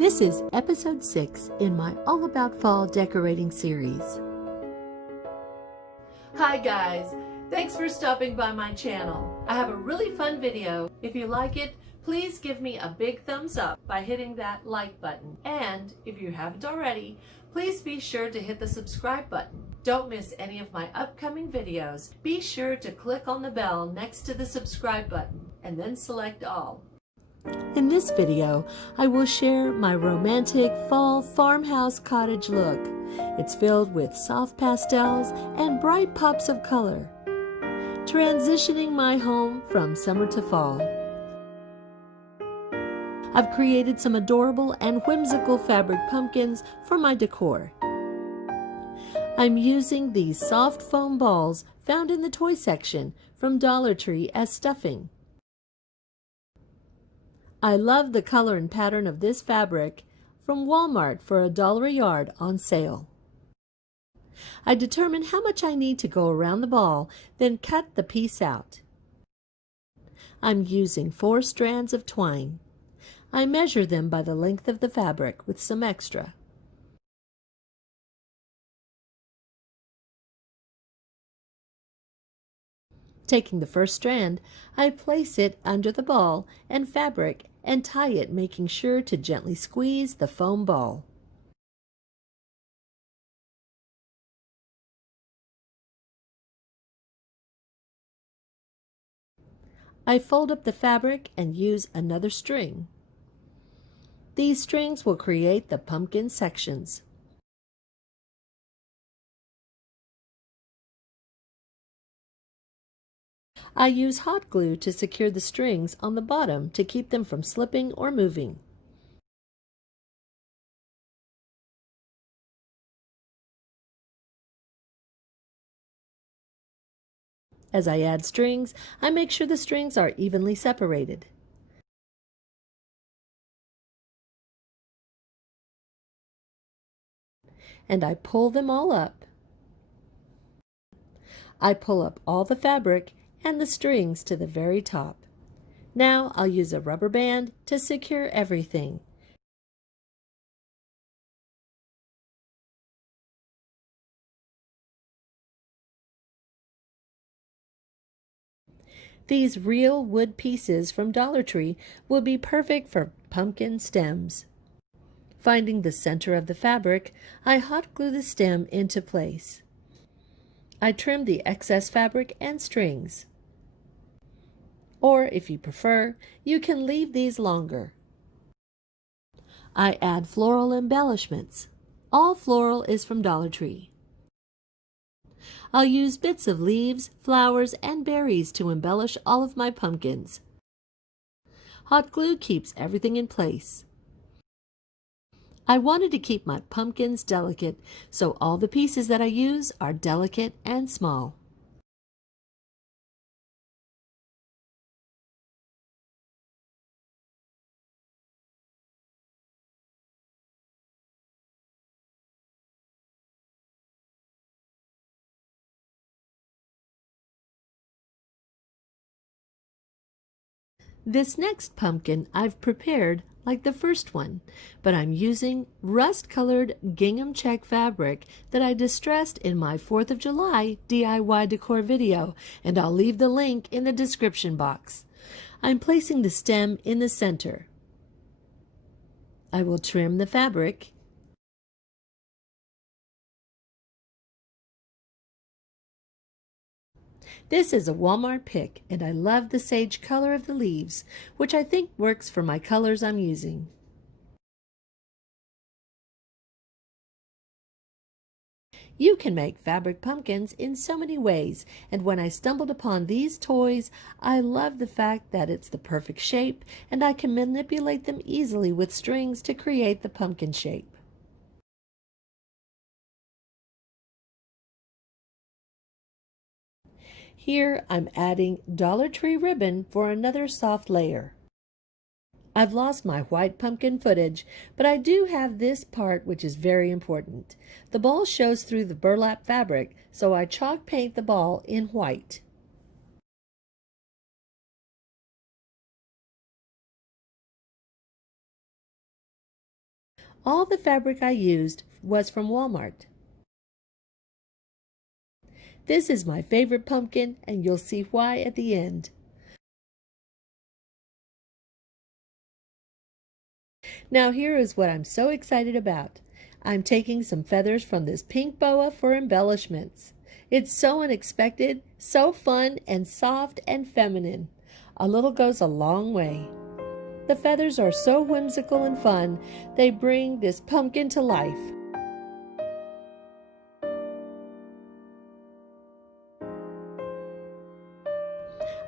This is episode 6 in my All About Fall decorating series. Hi guys, thanks for stopping by my channel. I have a really fun video. If you like it, please give me a big thumbs up by hitting that like button. And if you haven't already, please be sure to hit the subscribe button. Don't miss any of my upcoming videos. Be sure to click on the bell next to the subscribe button and then select all. In this video, I will share my romantic fall farmhouse cottage look. It's filled with soft pastels and bright pops of color, transitioning my home from summer to fall. I've created some adorable and whimsical fabric pumpkins for my decor. I'm using these soft foam balls found in the toy section from Dollar Tree as stuffing. I love the color and pattern of this fabric from Walmart for $1 a yard on sale. I determine how much I need to go around the ball, then cut the piece out. I'm using 4 strands of twine. I measure them by the length of the fabric with some extra. Taking the first strand, I place it under the ball and fabric and tie it, making sure to gently squeeze the foam ball. I fold up the fabric and use another string. These strings will create the pumpkin sections. I use hot glue to secure the strings on the bottom to keep them from slipping or moving. As I add strings, I make sure the strings are evenly separated. And I pull them all up. I pull up all the fabric and the strings to the very top. Now I'll use a rubber band to secure everything. These real wood pieces from Dollar Tree will be perfect for pumpkin stems. Finding the center of the fabric, I hot glue the stem into place. I trim the excess fabric and strings. Or, if you prefer, you can leave these longer. I add floral embellishments. All floral is from Dollar Tree. I'll use bits of leaves, flowers, and berries to embellish all of my pumpkins. Hot glue keeps everything in place. I wanted to keep my pumpkins delicate, so all the pieces that I use are delicate and small. This next pumpkin I've prepared like the first one, but I'm using rust-colored gingham check fabric that I distressed in my 4th of July DIY decor video, and I'll leave the link in the description box. I'm placing the stem in the center. I will trim the fabric. This is a Walmart pick, and I love the sage color of the leaves, which I think works for my colors I'm using. You can make fabric pumpkins in so many ways, and when I stumbled upon these toys, I love the fact that it's the perfect shape, and I can manipulate them easily with strings to create the pumpkin shape. Here I'm adding Dollar Tree ribbon for another soft layer. I've lost my white pumpkin footage, but I do have this part which is very important. The ball shows through the burlap fabric, so I chalk paint the ball in white. All the fabric I used was from Walmart. This is my favorite pumpkin, and you'll see why at the end. Now here is what I'm so excited about. I'm taking some feathers from this pink boa for embellishments. It's so unexpected, so fun and soft and feminine. A little goes a long way. The feathers are so whimsical and fun, they bring this pumpkin to life.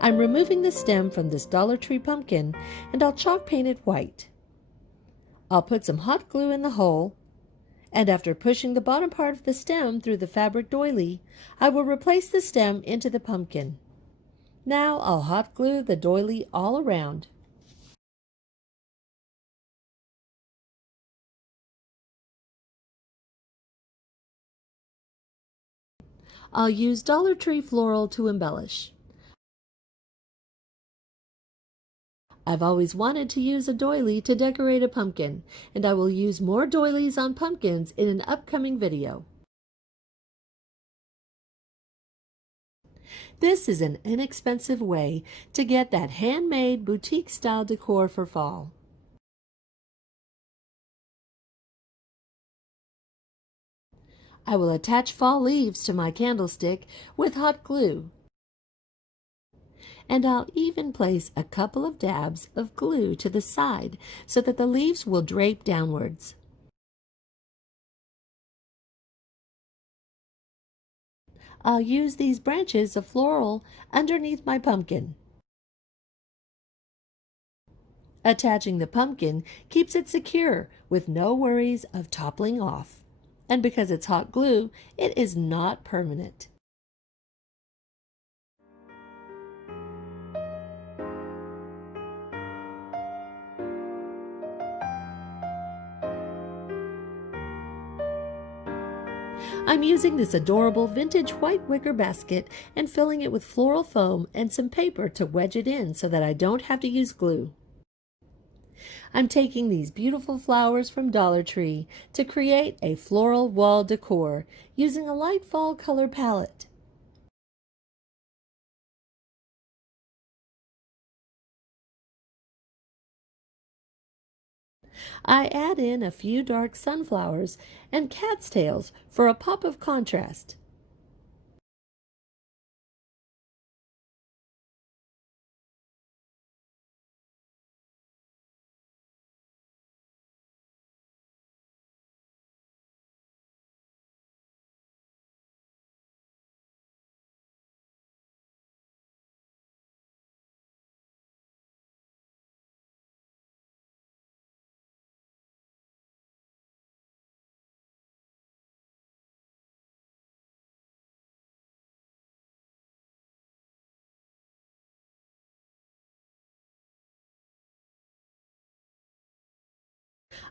I'm removing the stem from this Dollar Tree pumpkin, and I'll chalk paint it white. I'll put some hot glue in the hole, and after pushing the bottom part of the stem through the fabric doily, I will replace the stem into the pumpkin. Now I'll hot glue the doily all around. I'll use Dollar Tree Floral to embellish. I've always wanted to use a doily to decorate a pumpkin, and I will use more doilies on pumpkins in an upcoming video. This is an inexpensive way to get that handmade boutique-style decor for fall. I will attach fall leaves to my candlestick with hot glue. And I'll even place a couple of dabs of glue to the side so that the leaves will drape downwards. I'll use these branches of floral underneath my pumpkin. Attaching the pumpkin keeps it secure with no worries of toppling off. And because it's hot glue, it is not permanent. I'm using this adorable vintage white wicker basket and filling it with floral foam and some paper to wedge it in so that I don't have to use glue. I'm taking these beautiful flowers from Dollar Tree to create a floral wall decor using a light fall color palette. I add in a few dark sunflowers and cat's tails for a pop of contrast.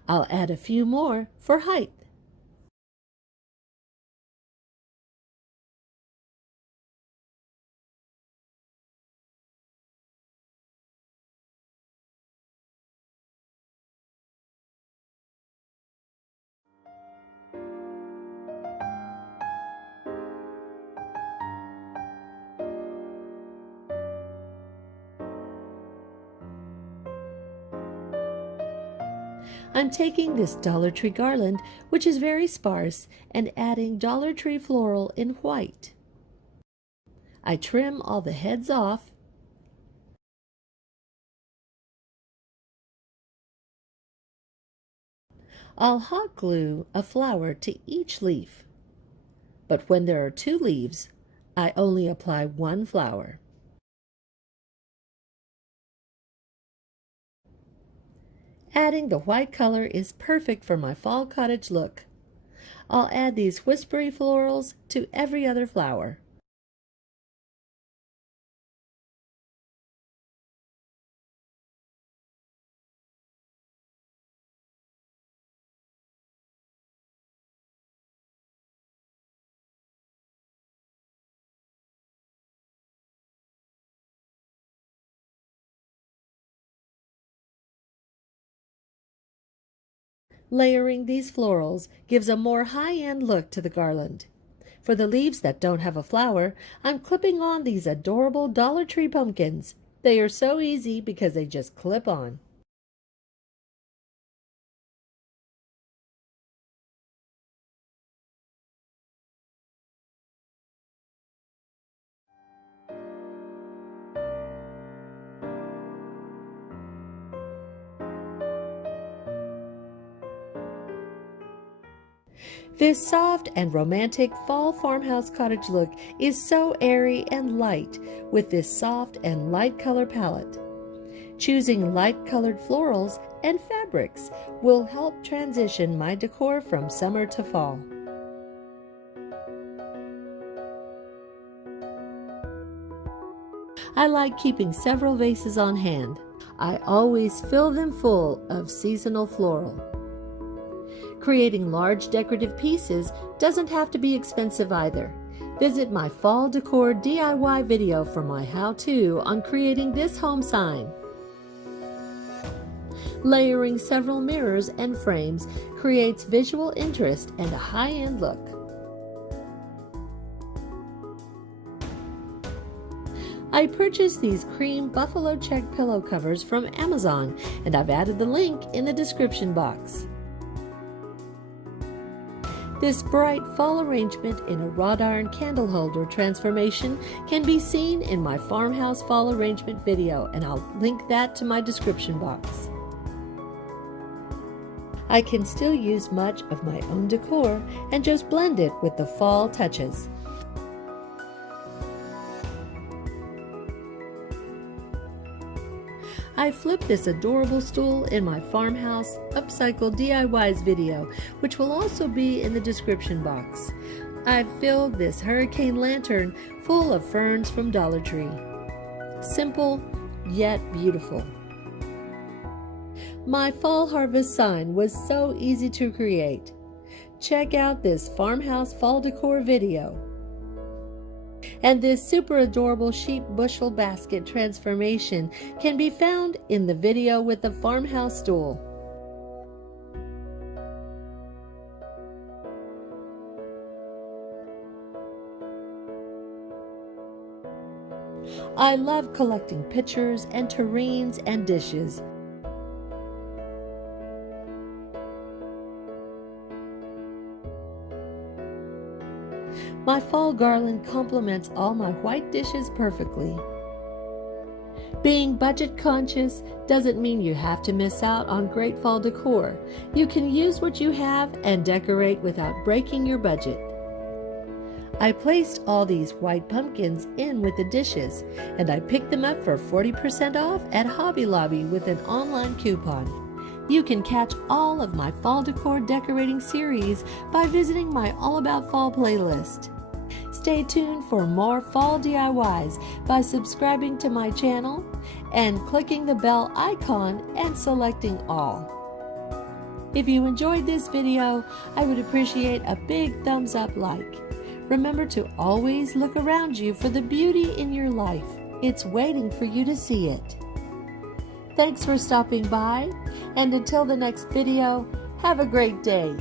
I'll add a few more for height. I'm taking this Dollar Tree garland, which is very sparse, and adding Dollar Tree floral in white. I trim all the heads off. I'll hot glue a flower to each leaf. But when there are 2 leaves, I only apply 1 flower. Adding the white color is perfect for my fall cottage look. I'll add these whispery florals to every other flower. Layering these florals gives a more high-end look to the garland. For the leaves that don't have a flower, I'm clipping on these adorable Dollar Tree pumpkins. They are so easy because they just clip on. This soft and romantic fall farmhouse cottage look is so airy and light with this soft and light color palette. Choosing light-colored florals and fabrics will help transition my decor from summer to fall. I like keeping several vases on hand. I always fill them full of seasonal floral. Creating large decorative pieces doesn't have to be expensive either. Visit my fall decor DIY video for my how-to on creating this home sign. Layering several mirrors and frames creates visual interest and a high-end look. I purchased these cream buffalo check pillow covers from Amazon, and I've added the link in the description box. This bright fall arrangement in a wrought iron candle holder transformation can be seen in my farmhouse fall arrangement video, and I'll link that to my description box. I can still use much of my own decor and just blend it with the fall touches. I flipped this adorable stool in my farmhouse upcycle DIYs video, which will also be in the description box. I've filled this hurricane lantern full of ferns from Dollar Tree. Simple, yet beautiful. My fall harvest sign was so easy to create. Check out this farmhouse fall decor video. And this super adorable sheep bushel basket transformation can be found in the video with the farmhouse stool. I love collecting pictures and tureens and dishes. My fall garland complements all my white dishes perfectly. Being budget conscious doesn't mean you have to miss out on great fall decor. You can use what you have and decorate without breaking your budget. I placed all these white pumpkins in with the dishes, and I picked them up for 40% off at Hobby Lobby with an online coupon. You can catch all of my fall decor decorating series by visiting my All About Fall playlist. Stay tuned for more fall DIYs by subscribing to my channel and clicking the bell icon and selecting all. If you enjoyed this video, I would appreciate a big thumbs up like. Remember to always look around you for the beauty in your life. It's waiting for you to see it. Thanks for stopping by, and until the next video, have a great day.